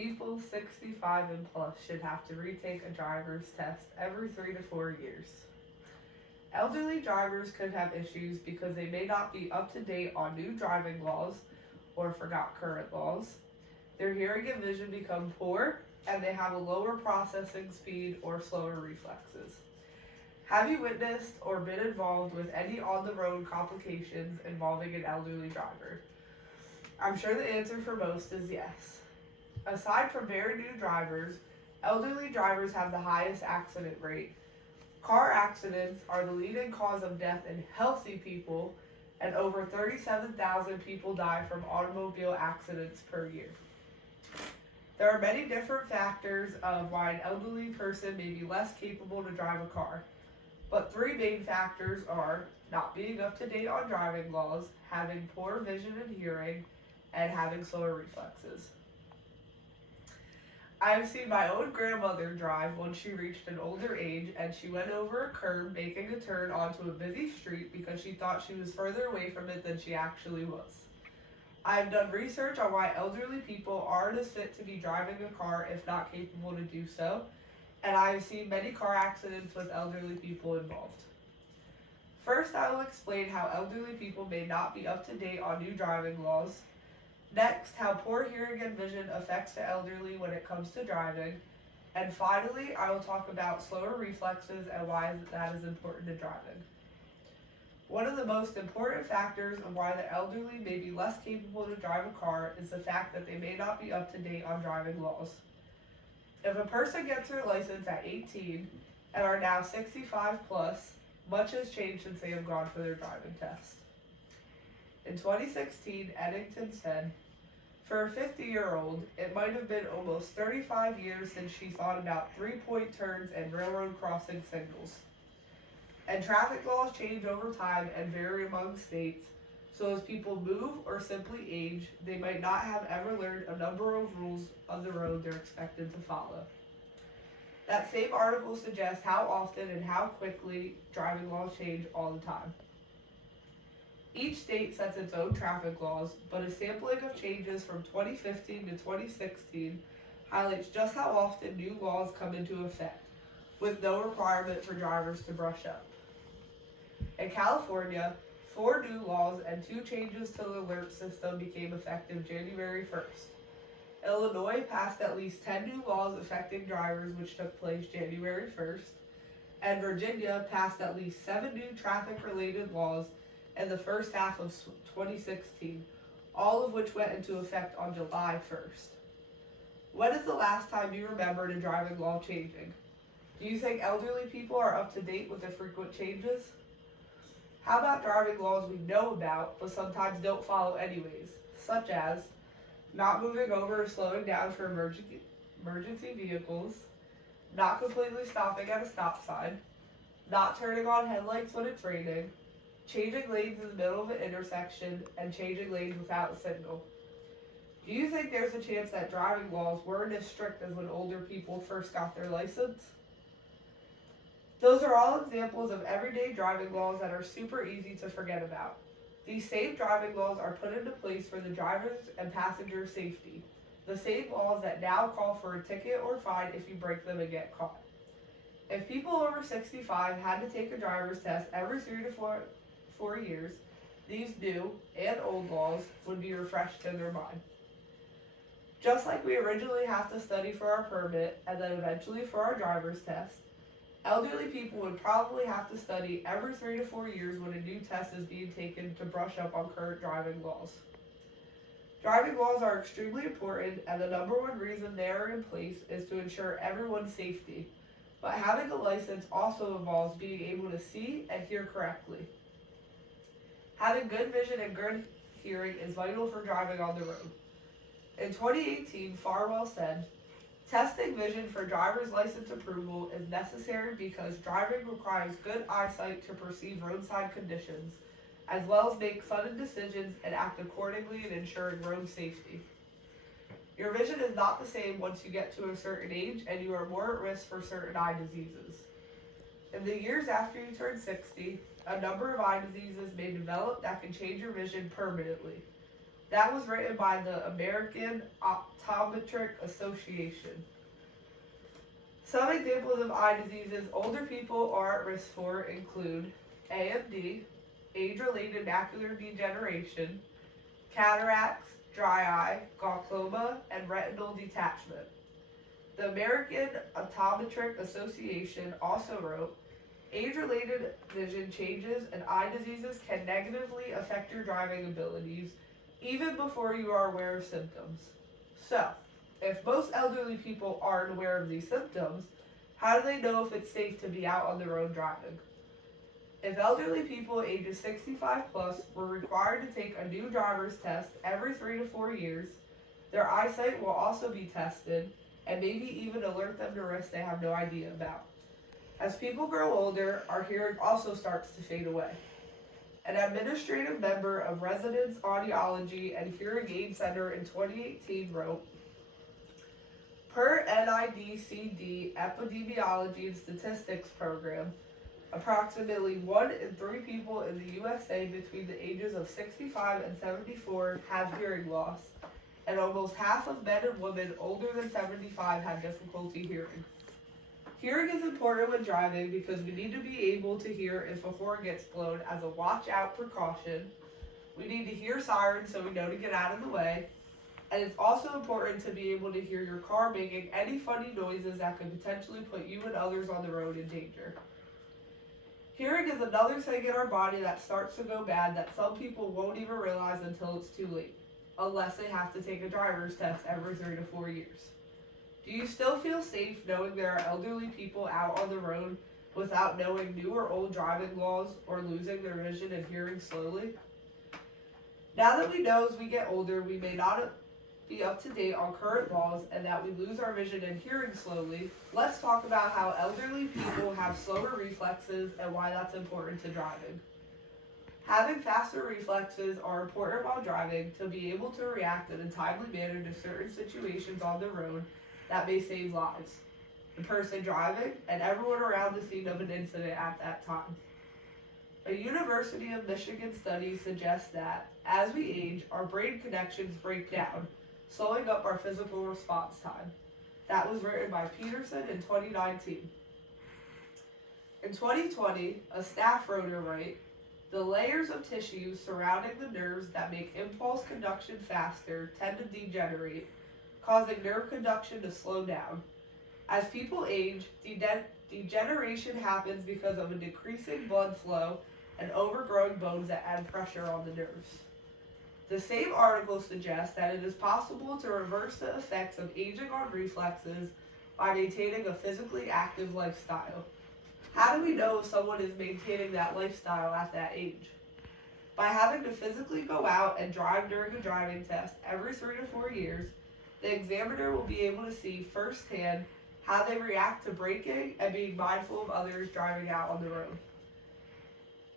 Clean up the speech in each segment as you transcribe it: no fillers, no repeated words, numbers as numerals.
People 65 and plus should have to retake a driver's test every 3 to 4 years. Elderly drivers could have issues because they may not be up to date on new driving laws or forgot current laws. Their hearing and vision become poor, and they have a lower processing speed or slower reflexes. Have you witnessed or been involved with any on-the-road complications involving an elderly driver? I'm sure the answer for most is yes. Aside from very new drivers, elderly drivers have the highest accident rate. Car accidents are the leading cause of death in healthy people, and over 37,000 people die from automobile accidents per year. There are many different factors of why an elderly person may be less capable to drive a car, but three main factors are not being up to date on driving laws, having poor vision and hearing, and having slower reflexes. I have seen my own grandmother drive once she reached an older age, and she went over a curb making a turn onto a busy street because she thought she was further away from it than she actually was. I have done research on why elderly people aren't as fit to be driving a car if not capable to do so, and I have seen many car accidents with elderly people involved. First, I will explain how elderly people may not be up to date on new driving laws. Next, how poor hearing and vision affects the elderly when it comes to driving. And finally, I will talk about slower reflexes and why that is important to driving. One of the most important factors of why the elderly may be less capable to drive a car is the fact that they may not be up to date on driving laws. If a person gets their license at 18 and are now 65 plus, much has changed since they have gone for their driving test. In 2016, Eddington said, "For a 50-year-old, it might have been almost 35 years since she thought about three-point turns and railroad crossing signals." And traffic laws change over time and vary among states, so as people move or simply age, they might not have ever learned a number of rules on the road they're expected to follow. That same article suggests how often and how quickly driving laws change all the time. Each state sets its own traffic laws, but a sampling of changes from 2015 to 2016 highlights just how often new laws come into effect, with no requirement for drivers to brush up. In California, 4 new laws and 2 changes to the alert system became effective January 1st. Illinois passed at least 10 new laws affecting drivers, which took place January 1st, and Virginia passed at least 7 new traffic-related laws in the first half of 2016, all of which went into effect on July 1st. When is the last time you remembered a driving law changing? Do you think elderly people are up to date with the frequent changes? How about driving laws we know about but sometimes don't follow anyways, such as not moving over or slowing down for emergency vehicles, not completely stopping at a stop sign, not turning on headlights when it's raining, changing lanes in the middle of an intersection, and changing lanes without a signal? Do you think there's a chance that driving laws weren't as strict as when older people first got their license? Those are all examples of everyday driving laws that are super easy to forget about. These same driving laws are put into place for the driver's and passenger safety, the same laws that now call for a ticket or fine if you break them and get caught. If people over 65 had to take a driver's test every 3 to 4 years, these new and old laws would be refreshed in their mind. Just like we originally have to study for our permit and then eventually for our driver's test, elderly people would probably have to study every 3 to 4 years when a new test is being taken to brush up on current driving laws. Driving laws are extremely important, and the number one reason they are in place is to ensure everyone's safety. But having a license also involves being able to see and hear correctly. Having good vision and good hearing is vital for driving on the road. In 2018, Farwell said, "Testing vision for driver's license approval is necessary because driving requires good eyesight to perceive roadside conditions, as well as make sudden decisions and act accordingly in ensuring road safety. Your vision is not the same once you get to a certain age, and you are more at risk for certain eye diseases. In the years after you turn 60, a number of eye diseases may develop that can change your vision permanently. That was written by the American Optometric Association. Some examples of eye diseases older people are at risk for include AMD, age-related macular degeneration, cataracts, dry eye, glaucoma, and retinal detachment. The American Optometric Association also wrote, age-related vision changes and eye diseases can negatively affect your driving abilities even before you are aware of symptoms. So, if most elderly people aren't aware of these symptoms, how do they know if it's safe to be out on the road driving? If elderly people ages 65 plus were required to take a new driver's test every 3 to 4 years, their eyesight will also be tested and maybe even alert them to risks they have no idea about. As people grow older, our hearing also starts to fade away. An administrative member of Residence Audiology and Hearing Aid Center in 2018 wrote, per NIDCD Epidemiology and Statistics Program, approximately 1 in 3 people in the USA between the ages of 65 and 74 have hearing loss, and almost half of men and women older than 75 have difficulty hearing. Hearing is important when driving because we need to be able to hear if a horn gets blown as a watch out precaution. We need to hear sirens so we know to get out of the way. And it's also important to be able to hear your car making any funny noises that could potentially put you and others on the road in danger. Hearing is another thing in our body that starts to go bad that some people won't even realize until it's too late, unless they have to take a driver's test every 3 to 4 years. Do you still feel safe knowing there are elderly people out on the road without knowing new or old driving laws or losing their vision and hearing slowly? Now that we know as we get older we may not be up to date on current laws and that we lose our vision and hearing slowly, let's talk about how elderly people have slower reflexes and why that's important to driving. Having faster reflexes are important while driving to be able to react in a timely manner to certain situations on the road that may save lives, the person driving, and everyone around the scene of an incident at that time. A University of Michigan study suggests that, as we age, our brain connections break down, slowing up our physical response time. That was written by Peterson in 2019. In 2020, a staff wrote or write, the layers of tissue surrounding the nerves that make impulse conduction faster tend to degenerate, causing nerve conduction to slow down. As people age, degeneration happens because of a decreasing blood flow and overgrowing bones that add pressure on the nerves. The same article suggests that it is possible to reverse the effects of aging on reflexes by maintaining a physically active lifestyle. How do we know if someone is maintaining that lifestyle at that age? By having to physically go out and drive during a driving test every 3 to 4 years, the examiner will be able to see firsthand how they react to braking and being mindful of others driving out on the road.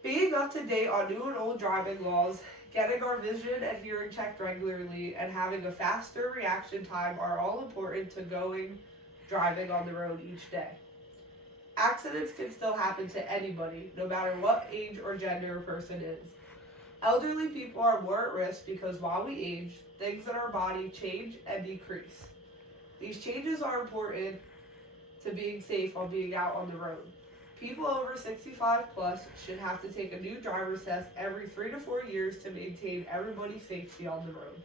Being up to date on new and old driving laws, getting our vision and hearing checked regularly, and having a faster reaction time are all important to driving on the road each day. Accidents can still happen to anybody, no matter what age or gender a person is. Elderly people are more at risk because while we age, things in our body change and decrease. These changes are important to being safe while being out on the road. People over 65 plus should have to take a new driver's test every 3 to 4 years to maintain everybody's safety on the road.